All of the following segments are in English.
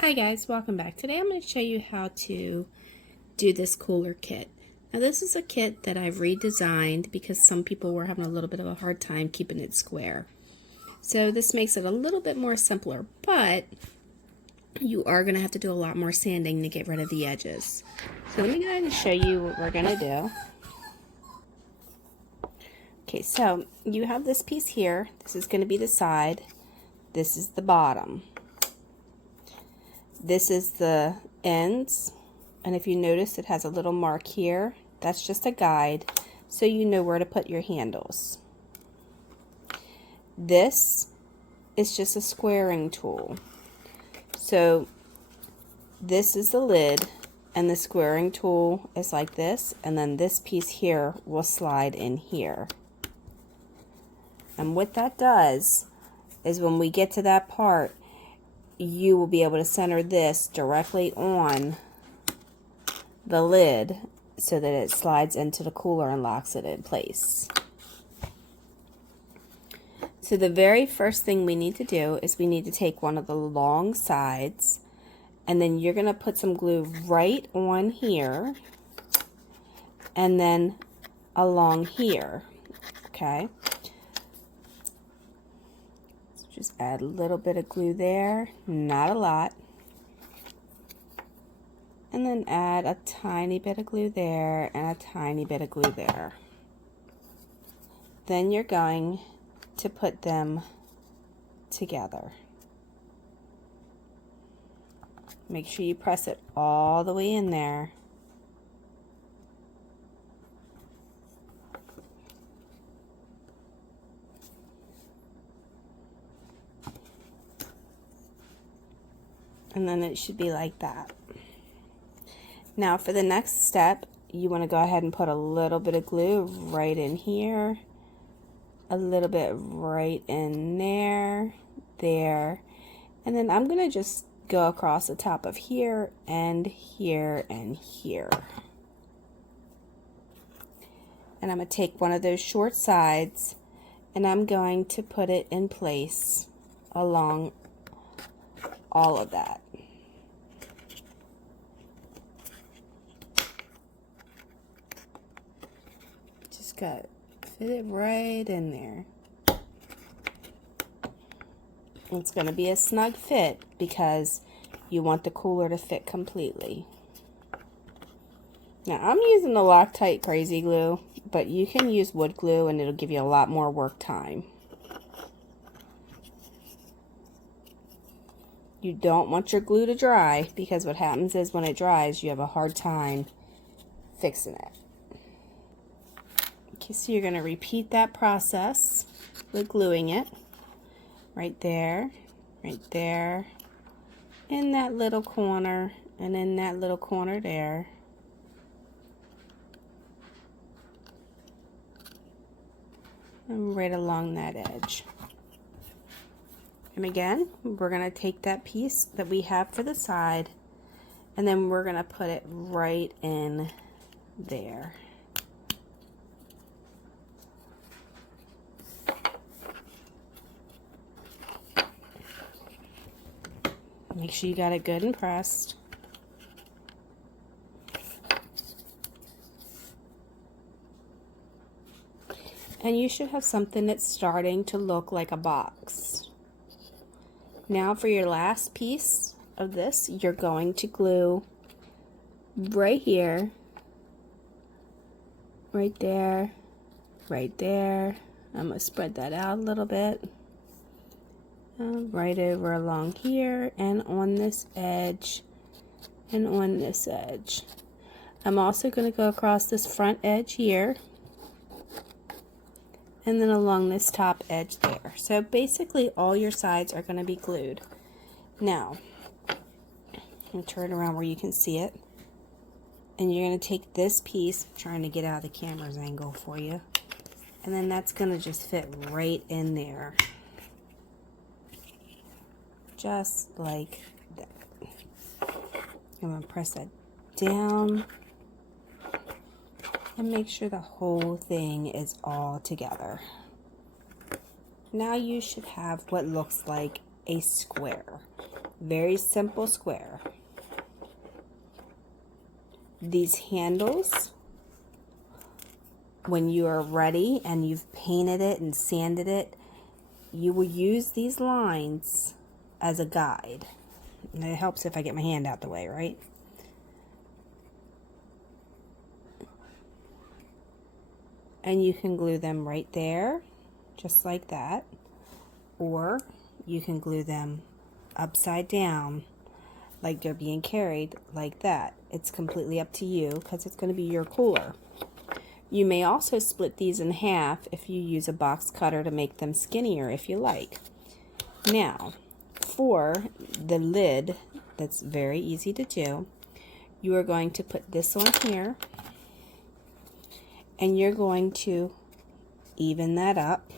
Hi guys, welcome back. Today I'm going to show you how to do this cooler kit. Now this is a kit that I've redesigned because some people were having a little bit of a hard time keeping it square. So this makes it a little bit more simpler, but you are going to have to do a lot more sanding to get rid of the edges. So let me go ahead and show you what we're going to do. Okay, so you have this piece here. This is going to be the side. This is the bottom. This is the ends, and if you notice it has a little mark here. That's just a guide so you know where to put your handles. This is just a squaring tool. So this is the lid, and the squaring tool is like this, and then this piece here will slide in here. And what that does is when we get to that part, you will be able to center this directly on the lid so that it slides into the cooler and locks it in place. So the very first thing we need to do is we need to take one of the long sides, and then you're going to put some glue right on here and then along here. Okay, just add a little bit of glue there, not a lot, and then add a tiny bit of glue there and a tiny bit of glue there. Then you're going to put them together. Make sure you press it all the way in there. And then it should be like that. Now for the next step, you want to go ahead and put a little bit of glue right in here, a little bit right in there, there, and then I'm going to just go across the top of here and here and here. And I'm going to take one of those short sides and I'm going to put it in place along all of that. Just got to fit it right in there. It's going to be a snug fit because you want the cooler to fit completely. Now I'm using the Loctite Crazy Glue, but you can use wood glue and it'll give you a lot more work time. You don't want your glue to dry because what happens is when it dries, you have a hard time fixing it. Okay, so you're going to repeat that process with gluing it right there, in that little corner, and in that little corner there. And right along that edge. And again, we're going to take that piece that we have for the side and then we're going to put it right in there. Make sure you got it good and pressed. And you should have something that's starting to look like a box. Now for your last piece of this, you're going to glue right here, right there, right there. I'm going to spread that out a little bit. Right over along here and on this edge and on this edge. I'm also going to go across this front edge here and then along this top edge there. So basically all your sides are going to be glued. Now, I'm going to turn it around where you can see it. And you're going to take this piece, I'm trying to get out of the camera's angle for you, and then that's going to just fit right in there. Just like that. I'm going to press that down and make sure the whole thing is all together. Now you should have what looks like a square. Very simple square. These handles, when you are ready and you've painted it and sanded it, you will use these lines as a guide. And it helps if I get my hand out the way, right? And you can glue them right there, just like that. Or you can glue them upside down, like they're being carried, like that. It's completely up to you because it's going to be your cooler. You may also split these in half if you use a box cutter to make them skinnier if you like. Now, for the lid, that's very easy to do, you are going to put this on here, and you're going to even that up,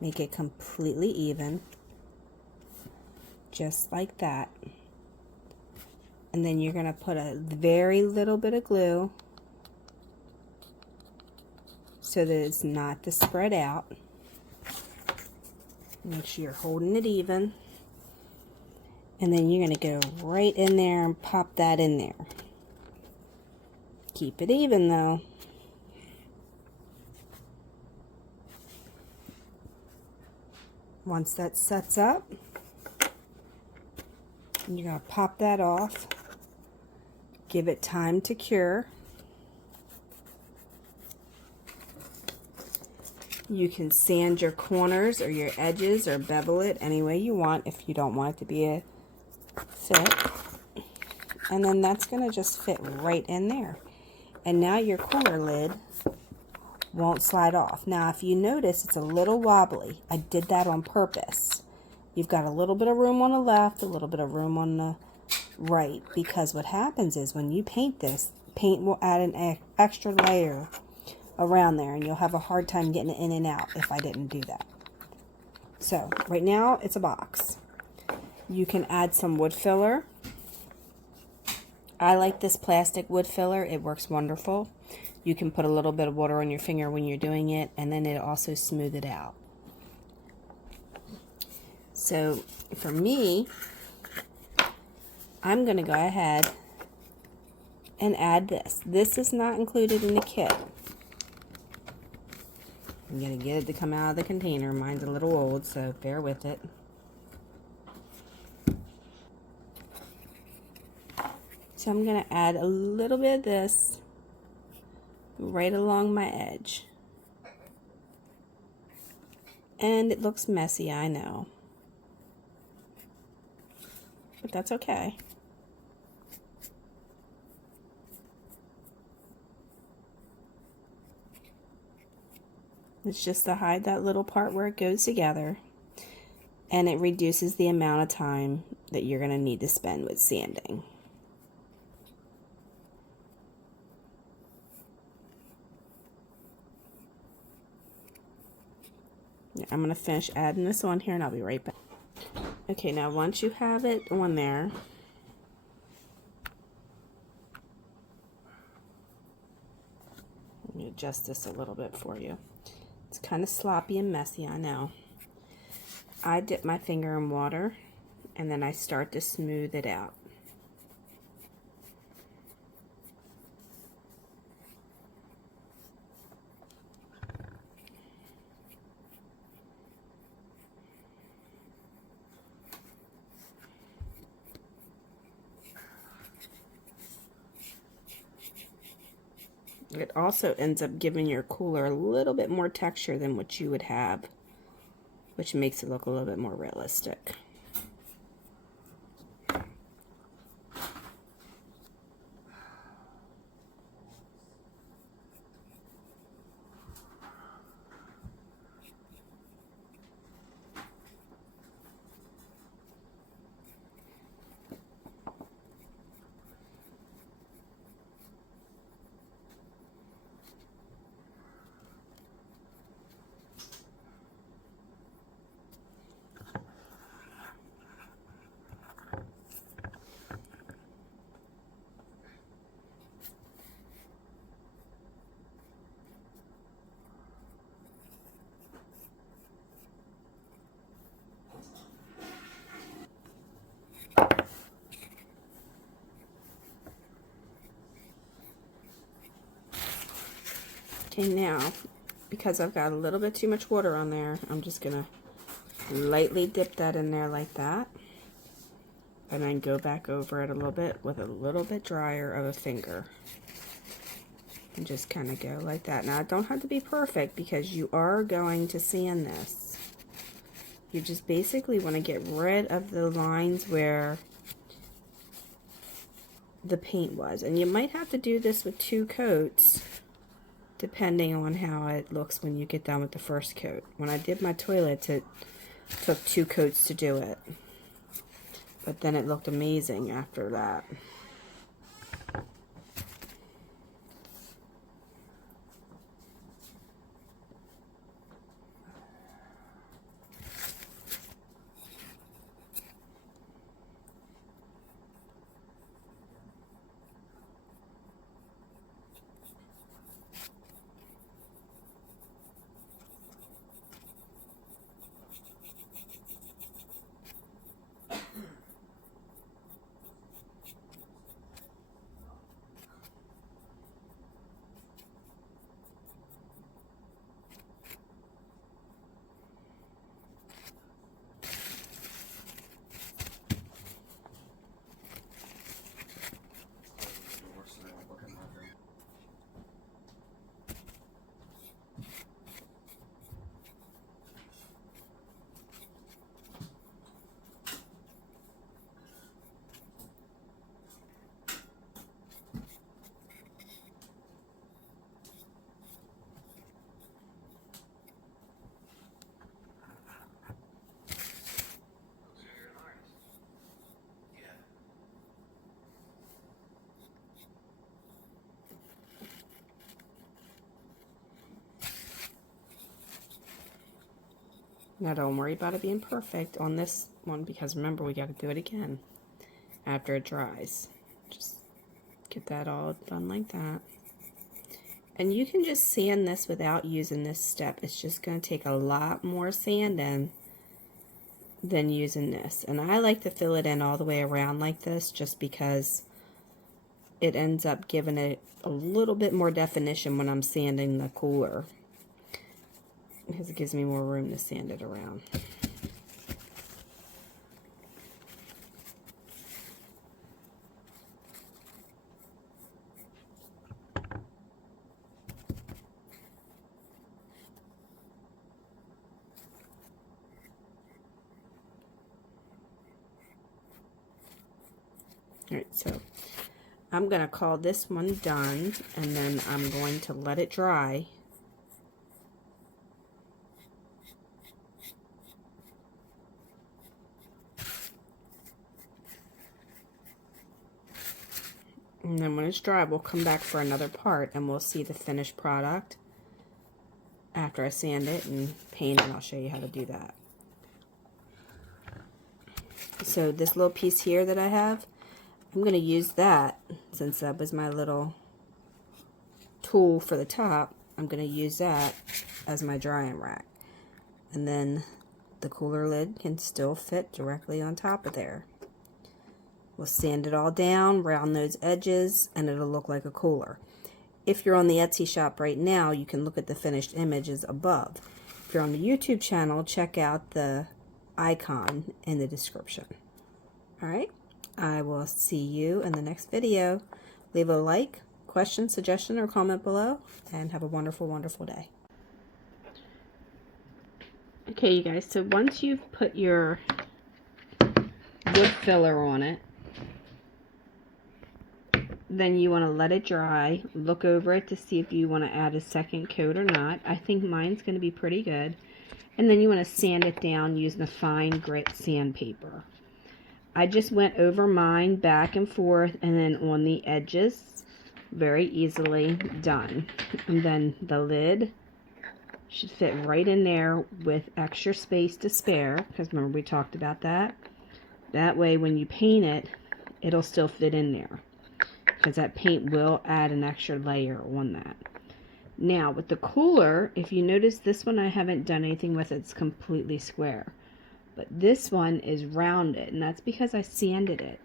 make it completely even, just like that. And then you're going to put a very little bit of glue so that it's not to spread out. Make sure you're holding it even. And then you're going to go right in there and pop that in there. Keep it even though. Once that sets up, you're going to pop that off. Give it time to cure. You can sand your corners or your edges or bevel it any way you want if you don't want it to be a fit. And then that's going to just fit right in there. And now your cooler lid won't slide off. Now if you notice it's a little wobbly, I did that on purpose. You've got a little bit of room on the left, a little bit of room on the right, because what happens is when you paint this, paint will add an extra layer around there, and you'll have a hard time getting it in and out if I didn't do that. So right now it's a box. You can add some wood filler. I like this plastic wood filler. It works wonderful. You can put a little bit of water on your finger when you're doing it, and then it'll also smooth it out. So for me, I'm going to go ahead and add this. This is not included in the kit. I'm going to get it to come out of the container. Mine's a little old, so bear with it. So I'm going to add a little bit of this right along my edge. And it looks messy, I know. But that's okay. It's just to hide that little part where it goes together, and it reduces the amount of time that you're going to need to spend with sanding. I'm going to finish adding this on here and I'll be right back. Okay, now once you have it on there, let me adjust this a little bit for you. It's kind of sloppy and messy, I know. I dip my finger in water and then I start to smooth it out. It also ends up giving your cooler a little bit more texture than what you would have, which makes it look a little bit more realistic. Okay, now, because I've got a little bit too much water on there, I'm just going to lightly dip that in there like that. And then go back over it a little bit with a little bit drier of a finger. And just kind of go like that. Now, it don't have to be perfect because you are going to sand this. You just basically want to get rid of the lines where the paint was. And you might have to do this with 2 coats, depending on how it looks when you get done with the first coat. When I did my toilets, it took 2 coats to do it. But then it looked amazing after that. Now don't worry about it being perfect on this one, because remember, we got to do it again after it dries. Just get that all done like that. And you can just sand this without using this step. It's just going to take a lot more sanding than using this. And I like to fill it in all the way around like this, just because it ends up giving it a little bit more definition when I'm sanding the cooler, because it gives me more room to sand it around. Alright, so I'm going to call this one done, and then I'm going to let it dry. And then when it's dry, we'll come back for another part and we'll see the finished product after I sand it and paint it, and I'll show you how to do that. So this little piece here that I have, I'm going to use that, since that was my little tool for the top. I'm going to use that as my drying rack. And then the cooler lid can still fit directly on top of there. We'll sand it all down, round those edges, and it'll look like a cooler. If you're on the Etsy shop right now, you can look at the finished images above. If you're on the YouTube channel, check out the icon in the description. Alright, I will see you in the next video. Leave a like, question, suggestion, or comment below, and have a wonderful, wonderful day. Okay, you guys, so once you've put your wood filler on it, then you want to let it dry, look over it to see if you want to add a second coat or not. I think mine's going to be pretty good. And then you want to sand it down using a fine grit sandpaper. I just went over mine back and forth and then on the edges, very easily done. And then the lid should fit right in there with extra space to spare, because remember we talked about that. That way when you paint it, it'll still fit in there, because that paint will add an extra layer on that. Now with the cooler, if you notice, this one I haven't done anything with. It's completely square, but this one is rounded, and that's because I sanded it.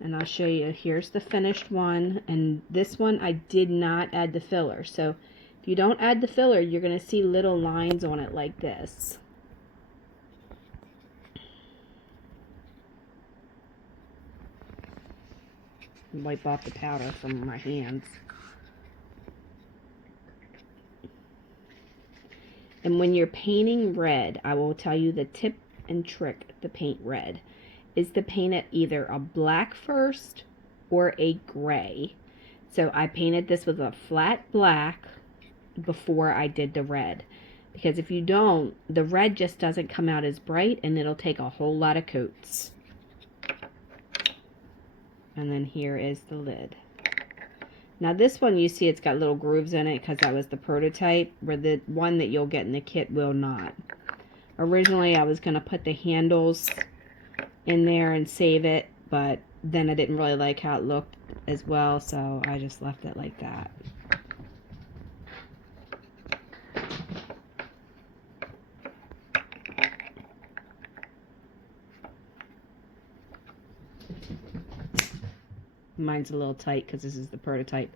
And I'll show you, here's the finished one, and this one I did not add the filler. So if you don't add the filler, you're going to see little lines on it like this. Wipe off the powder from my hands. And when you're painting red, I will tell you the tip and trick to paint red is to paint it either a black first or a gray. So I painted this with a flat black before I did the red, because if you don't, the red just doesn't come out as bright and it'll take a whole lot of coats. And then here is the lid. Now this one, you see it's got little grooves in it because that was the prototype, where the one that you'll get in the kit will not. Originally I was going to put the handles in there and save it, but then I didn't really like how it looked as well, so I just left it like that. Mine's a little tight because this is the prototype,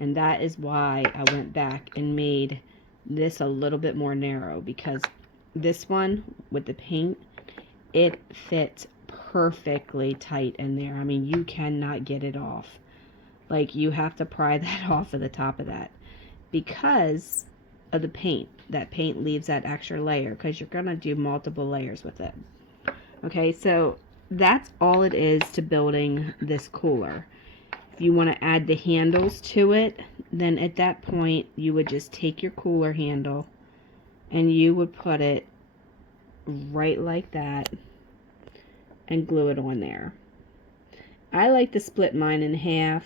and that is why I went back and made this a little bit more narrow, because this one with the paint, it fits perfectly tight in there. I mean, you cannot get it off. Like, you have to pry that off of the top of that because of the paint. That paint leaves that extra layer because you're gonna do multiple layers with it. Okay, so that's all it is to building this cooler. If you want to add the handles to it, then at that point you would just take your cooler handle and you would put it right like that and glue it on there. I like to split mine in half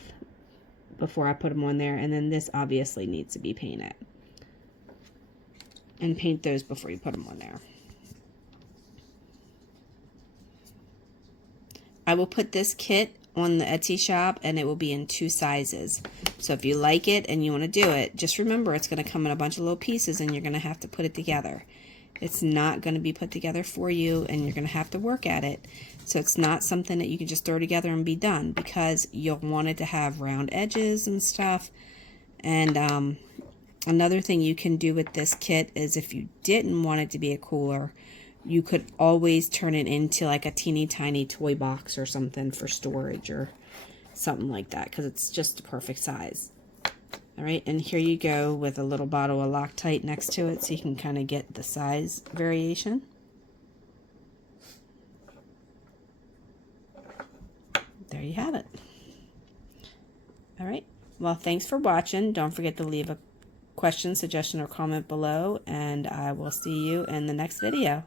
before I put them on there, and then this obviously needs to be painted. And paint those before you put them on there. I will put this kit on the Etsy shop, and it will be in 2 sizes. So if you like it and you want to do it, just remember it's going to come in a bunch of little pieces and you're going to have to put it together. It's not going to be put together for you, and you're going to have to work at it. So it's not something that you can just throw together and be done, because you'll want it to have round edges and stuff. And another thing you can do with this kit is, if you didn't want it to be a cooler, you could always turn it into like a teeny tiny toy box or something for storage or something like that, because it's just the perfect size. All right, and here you go with a little bottle of Loctite next to it so you can kind of get the size variation. There you have it. All right, well, thanks for watching. Don't forget to leave a question, suggestion, or comment below, and I will see you in the next video.